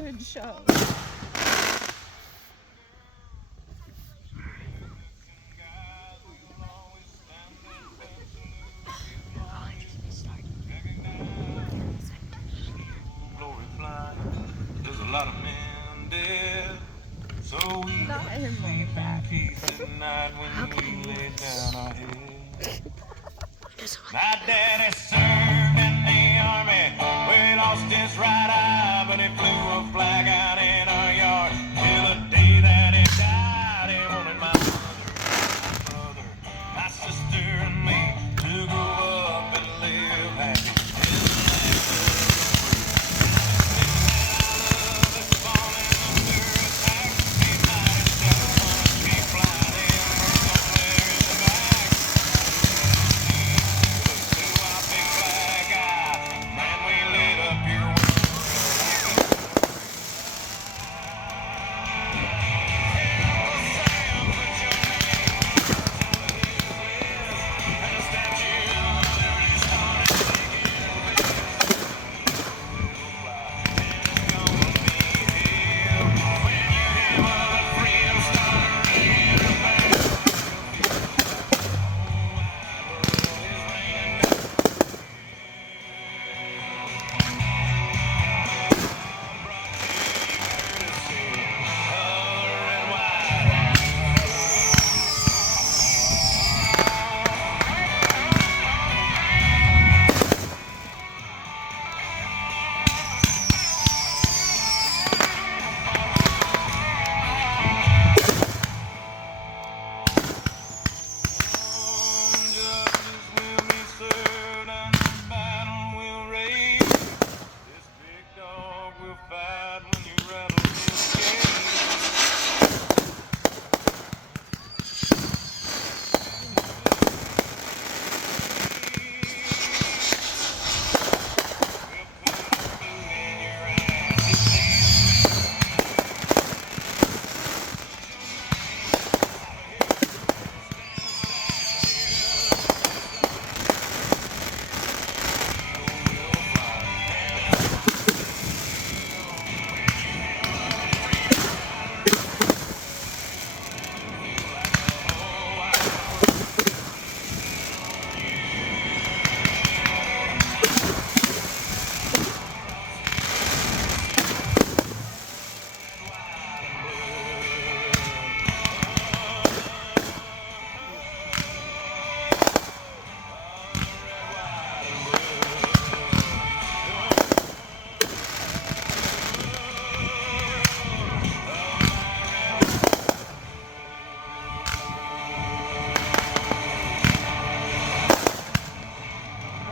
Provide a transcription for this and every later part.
Good show. There's a lot of men dead, so we Not him on sleep the in back. peace at night when we lay down our heads. My daddy served in the army, where he lost his right eye, but he flew a flag out in our yard till the day that he died. He wanted my mother, my brother, my sister, and me to grow up and live happy.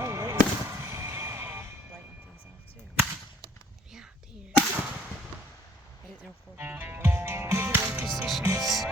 Oh, wait. Lighten things off too. Yeah, dude. I didn't know 4 people. Everyone positions.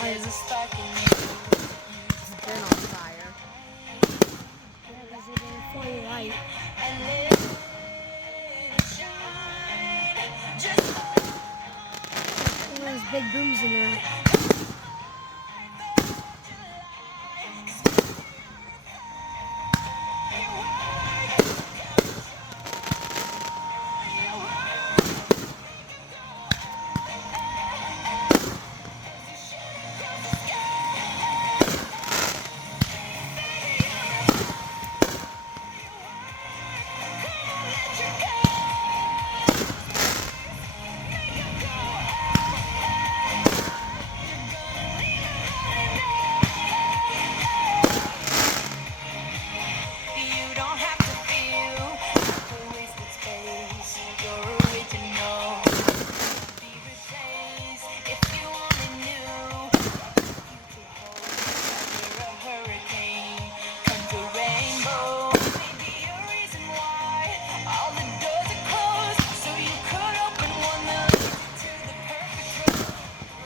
There's a spark in you. It's been on fire. Yeah, because it didn't fully light. And let it shine. Just Look at those big booms in there. you don't have to feel like wasted space. You're original. Be replaced if you only knew you're a hurricane. Comes a rainbow. Maybe a reason why all the doors are closed, so you could open one that leads you to the perfect road.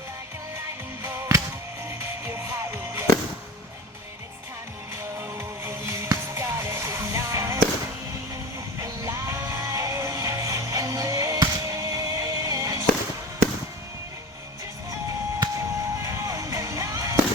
Like a lightning bolt, your heart will glow. When it's time to know, you just gotta ignite the light and let it just own the night.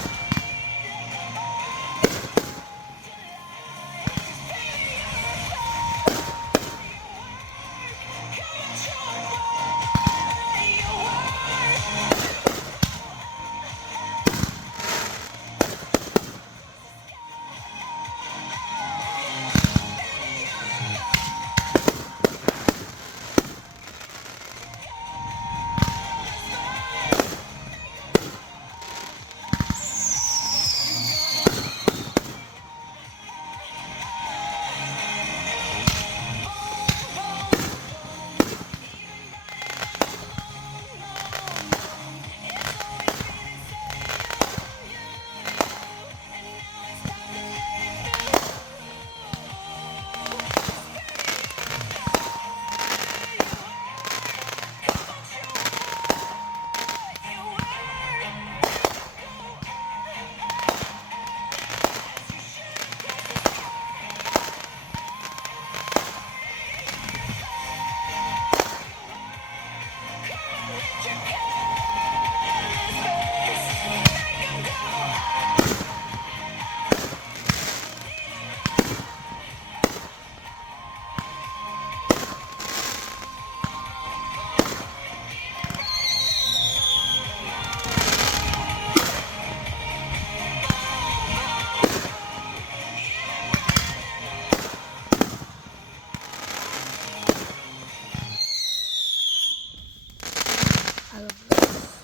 I love this.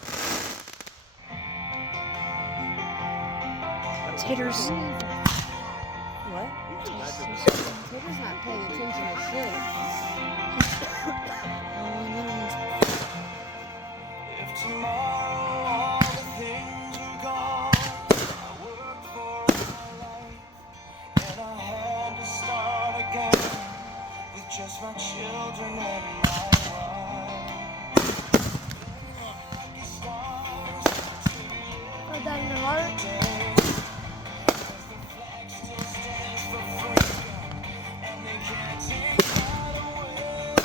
Taters. What? Tater's not paying attention to shit. If tomorrow all the things are gone, I worked for my life, and I had to start again with just my children and my wife. Lucky stars to be Put that in your heart. as the flag still stands for freedom, and they can't take that away.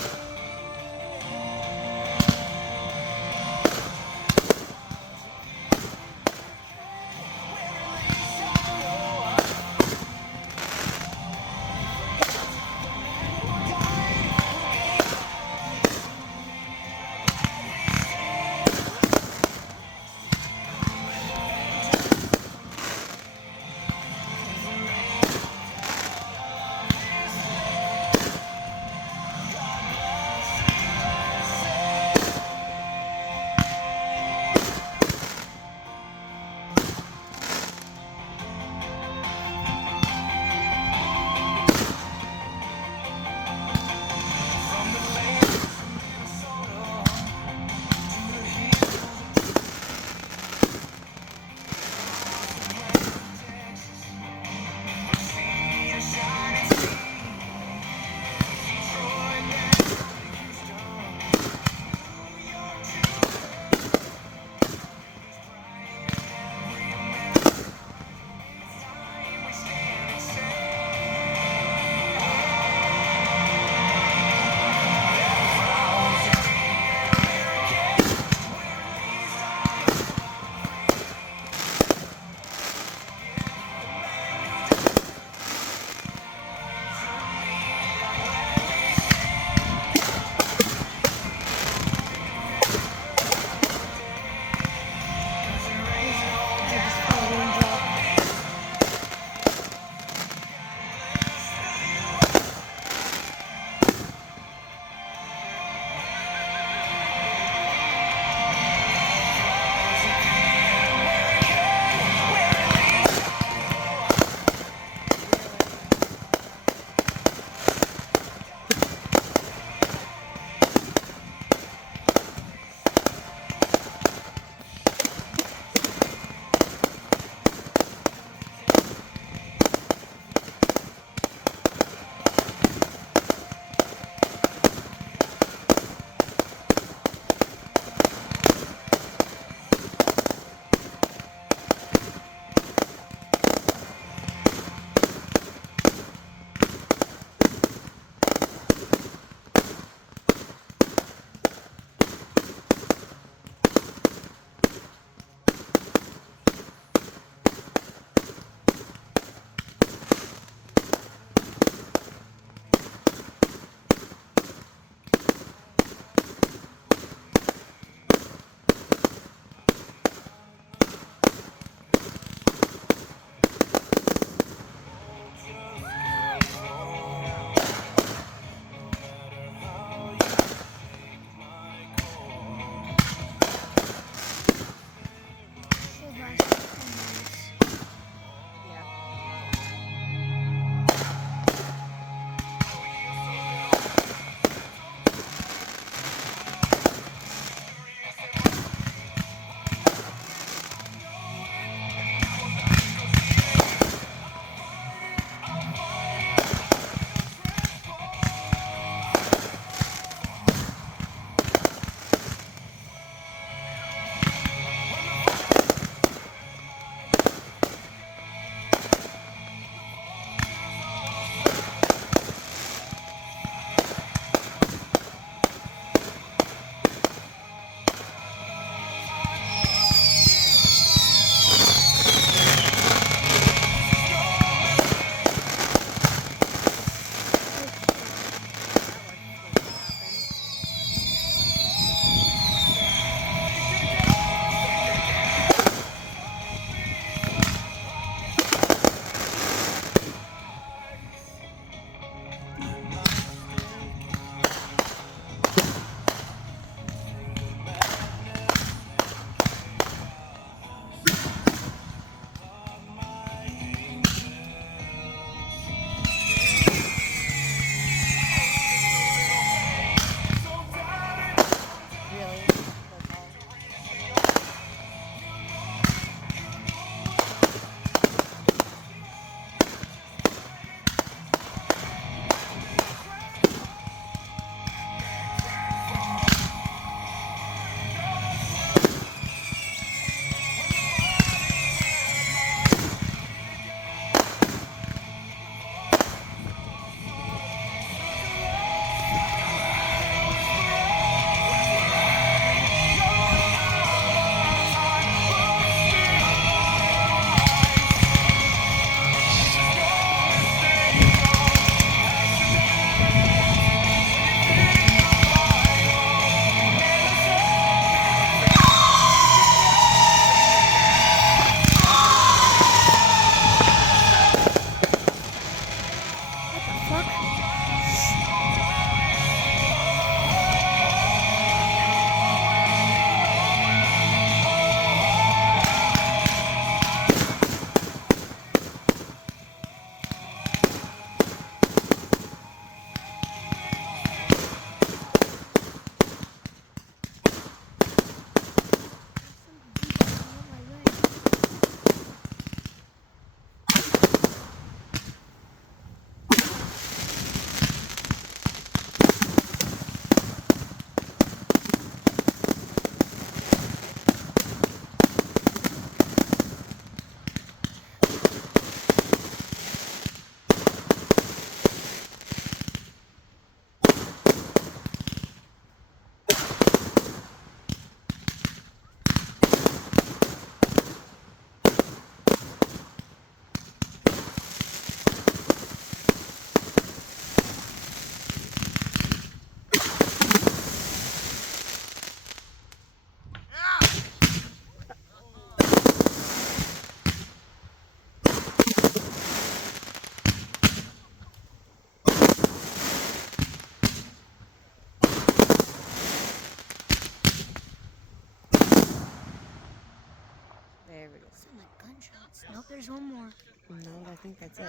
Nope, there's one more. No, I think that's it.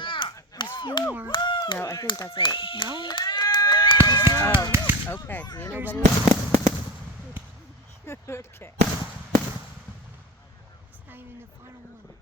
There's a few more. No, I think that's it. No. There's not. Oh, okay. You know There's better. more. Okay. It's not even the final one.